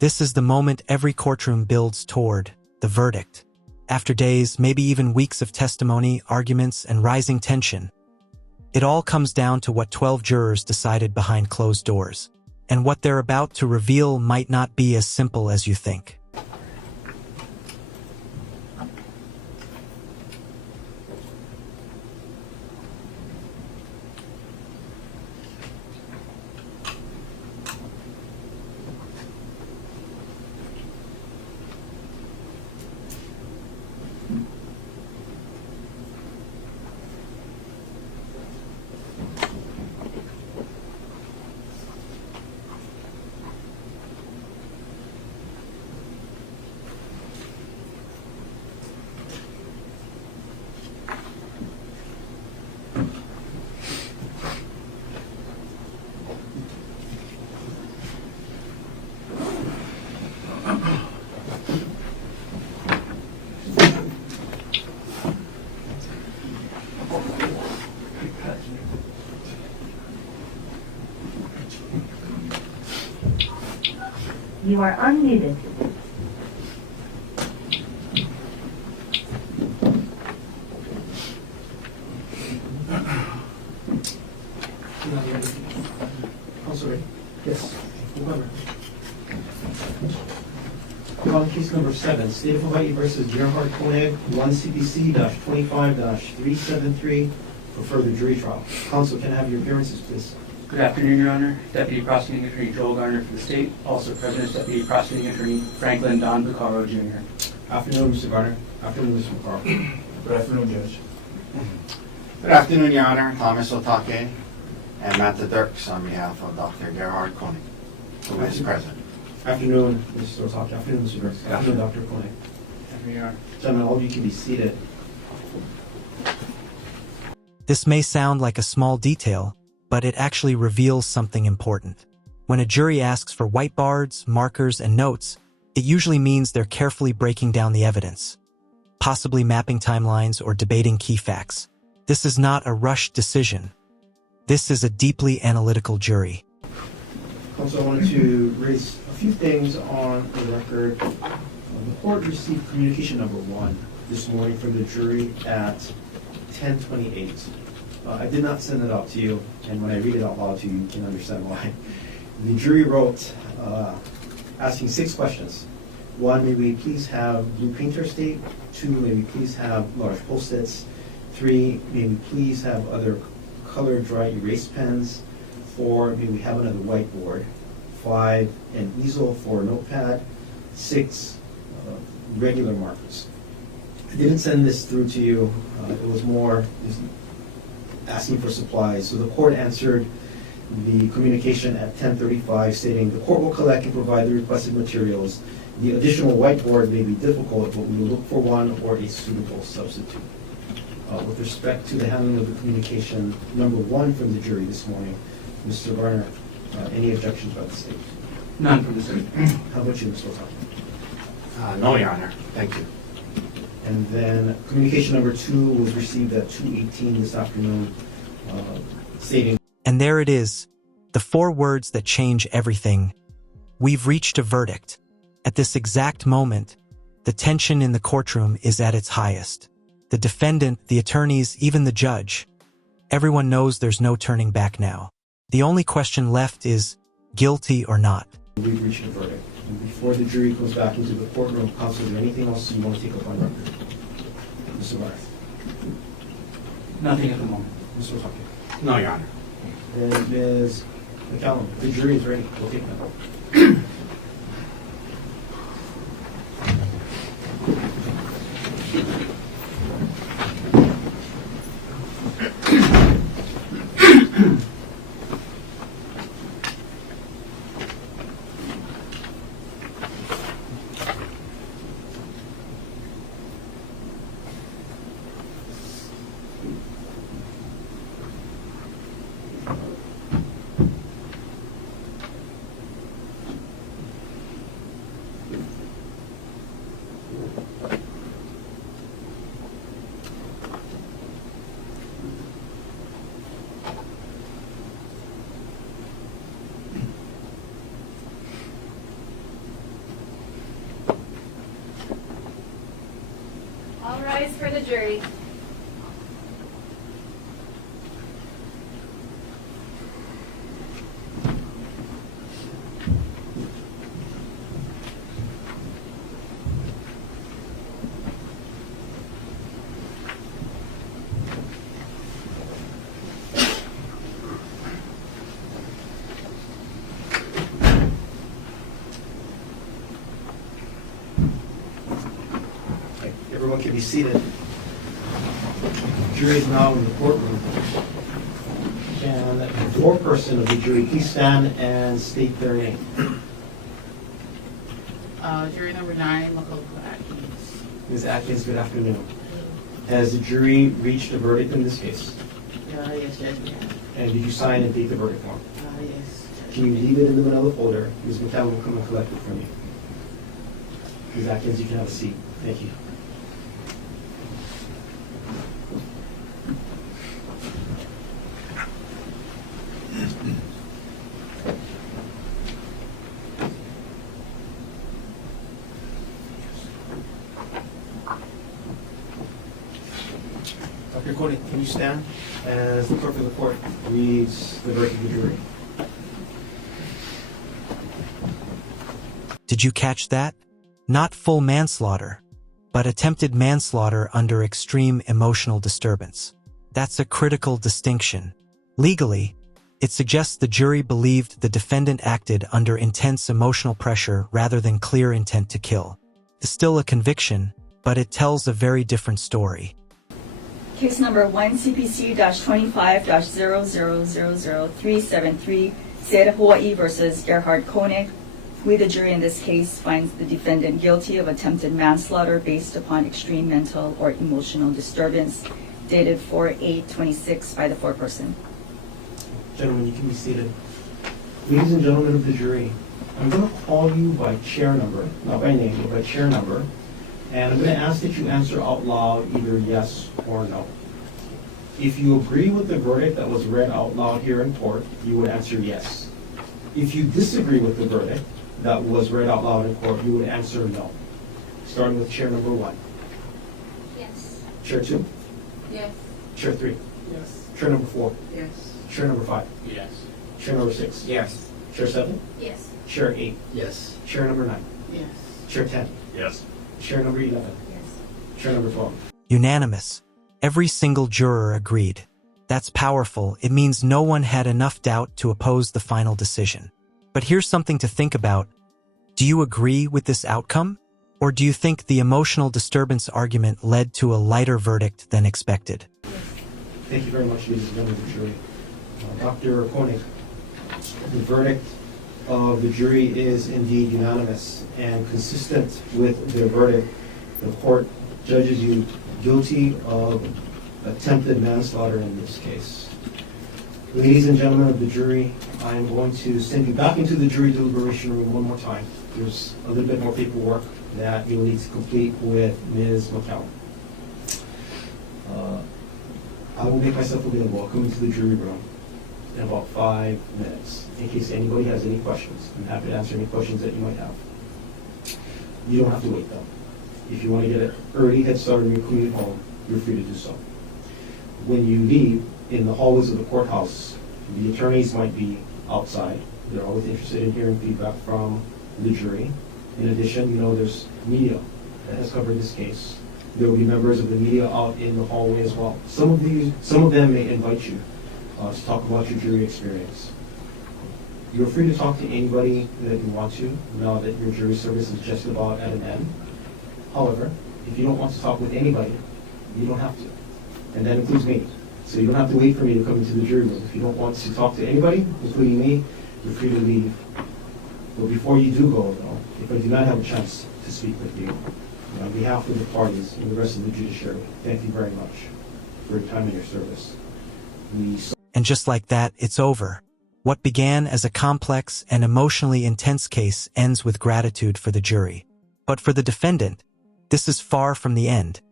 This is the moment every courtroom builds toward, the verdict. After days, maybe even weeks of testimony, arguments, and rising tension, it all comes down to what 12 jurors decided behind closed doors. And what they're about to reveal might not be as simple as you think. You are unmuted. Oh, sorry. Yes. Whoever. Calling case number 7, State of Hawaii versus Gerhard Koig, 1 CPC-25-373 for further jury trial. Counsel, can I have your appearances, please? Good afternoon, Your Honor. Deputy Prosecuting Attorney Joel Garner for the state. Also present is Deputy Prosecuting Attorney Franklin Don Bucaro, Jr. Afternoon, Mr. Garner. Afternoon, Mr. McCarl. Good afternoon, Judge. Good afternoon, Your Honor. Thomas Otake and Matt Dirks on behalf of Dr. Gerhard Konig, who is present. Afternoon, Mr. Otake. Afternoon, Mr. Dirks. Afternoon, Dr. Konig. Afternoon, Your Honor. Gentlemen, all of you can be seated. This may sound like a small detail, but it actually reveals something important. When a jury asks for whiteboards, markers, and notes, it usually means they're carefully breaking down the evidence, possibly mapping timelines or debating key facts. This is not a rushed decision. This is a deeply analytical jury. Also, I wanted to raise a few things on the record. The court received communication number 1 this morning from the jury at 10:28. I did not send it out to you, and when I read it out loud to you, you can understand why. The jury wrote asking 6 questions. 1, may we please have blue painter state? 2, may we please have large post-its? 3, may we please have other colored dry erase pens? 4, may we have another whiteboard? 5, an easel for a notepad? 6, regular markers. I didn't send this through to you. It was more asking for supplies. So the court answered the communication at 10:35 stating the court will collect and provide the requested materials. The additional whiteboard may be difficult, but we will look for one or a suitable substitute. With respect to the handling of the communication number 1 from the jury this morning, Mr. Garner, any objections by the state? None from the state. How about you, Mr. Otake? No, Your Honor. Thank you. And then communication number 2 was received at 2:18 this afternoon, stating, And there it is, the 4 words that change everything. We've reached a verdict. At this exact moment, the tension in the courtroom is at its highest. The defendant, the attorneys, even the judge. Everyone knows there's no turning back now. The only question left is guilty or not. we've reached a verdict. And before the jury goes back into the courtroom, counsel, is there anything else you want to take up on record? Mr. Barth. Nothing at the moment. Mr. Otake. No, Your Honor. And Ms. McCallum, the jury is ready. We'll take that. rise for the jury. Okay, everyone can be seated. Jury is now in the courtroom. Can the foreperson of the jury please stand and state their name? Jury number 9, Makoto Atkins. Ms. Atkins, good afternoon. Has the jury reached a verdict in this case? Yes, Judge, we have. And did you sign and date the verdict form? Yes. Can you leave it in the manila folder? Ms. McCallum will come and collect it from you. Ms. Atkins, you can have a seat. Thank you. Dr. Koig, can you stand as the clerk of the court reads the verdict of the jury? Did you catch that? Not full manslaughter, but attempted manslaughter under extreme emotional disturbance. That's a critical distinction. Legally, it suggests the jury believed the defendant acted under intense emotional pressure rather than clear intent to kill. It's still a conviction, but it tells a very different story. Case number 1 CPC-25-00000373, State of Hawaii versus Gerhard Konig. We, the jury in this case, finds the defendant guilty of attempted manslaughter based upon extreme mental or emotional disturbance, dated 4/8/26 by the foreperson. Gentlemen, you can be seated. Ladies and gentlemen of the jury, I'm going to call you by chair number, not by name, but by chair number, and I'm going to ask that you answer out loud either yes or no. If you agree with the verdict that was read out loud here in court, you would answer yes. If you disagree with the verdict that was read out loud in court, you would answer no. Starting with chair number 1. Yes. Chair 2. Yes. Chair 3. Yes. Chair number 4. Yes. Chair number 5. Yes. Chair number 6. Yes. Chair 7. Yes. Chair 8. Yes. Chair number 9. Yes. Chair 10. Yes. Chair number 11. Yes. Chair number 12. Unanimous. Every single juror agreed. That's powerful. It means no one had enough doubt to oppose the final decision. But here's something to think about. Do you agree with this outcome? Or do you think the emotional disturbance argument led to a lighter verdict than expected? Thank you very much, ladies and gentlemen of the jury. Dr. Konig, the verdict of the jury is indeed unanimous, and consistent with their verdict, the court judges you guilty of attempted manslaughter in this case. Ladies and gentlemen of the jury, I am going to send you back into the jury deliberation room one more time. There's a little bit more paperwork that you'll need to complete with Ms. McCallum. I will make myself available. I'll come into the jury room in about 5 minutes in case anybody has any questions. I'm happy to answer any questions that you might have. You don't have to wait though. If you want to get an early head start on your commute home, you're free to do so. When you leave, in the hallways of the courthouse, the attorneys might be outside. They're always interested in hearing feedback from the jury. In addition, there's media that has covered this case. There will be members of the media out in the hallway as well. Some of them may invite you to talk about your jury experience. You're free to talk to anybody that you want to, now that your jury service is just about at an end. However, if you don't want to talk with anybody, you don't have to. And that includes me. So you don't have to wait for me to come into the jury room. If you don't want to talk to anybody, including me, you're free to leave. But before you do go, though, if I do not have a chance to speak with you, on behalf of the parties and the rest of the judiciary, thank you very much for your time and your service. And just like that, it's over. What began as a complex and emotionally intense case ends with gratitude for the jury. But for the defendant, this is far from the end.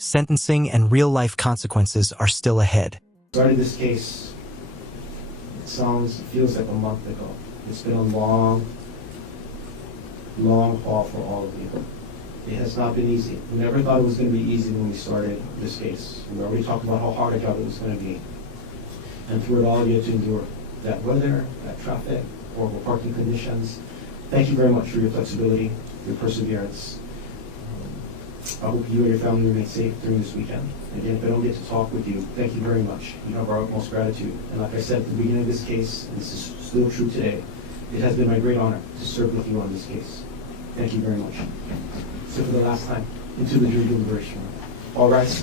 Sentencing and real-life consequences are still ahead. Started this case, it feels like a month ago. It's been a long, long haul for all of you. It has not been easy. We never thought it was going to be easy when we started this case. We already talked about how hard a job it was going to be. And through it all, you had to endure that weather, that traffic, horrible parking conditions. Thank you very much for your flexibility, your perseverance. I hope you and your family remain safe during this weekend. Again, if I don't get to talk with you, thank you very much. You have our utmost gratitude. And like I said at the beginning of this case, and this is still true today, it has been my great honor to serve with you on this case. Thank you very much. So for the last time, into the jury deliberation room. All rise.